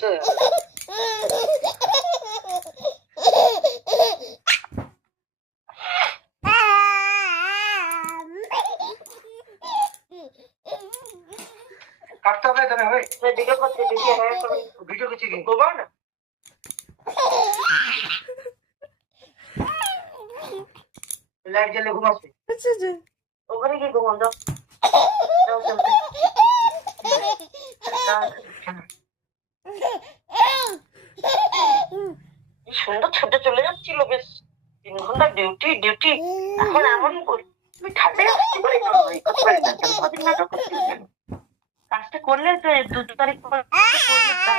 আছে। কাটতে হবে তবে ভাই ভিডিও করতে ভিডিও করছি কি করবো না লাইট জ্বালে ঘুমাচ্ছে আচ্ছা আচ্ছা ওখানে কি ঘুমাম দাও সুন্দর ছোট চলে যাচ্ছিল বেশ 3 ঘন্টা ডিউটি ডিউটি এখন এমন তুমি ঠান্ডা কাজটা করলে তো 2 তারিখ করলে তা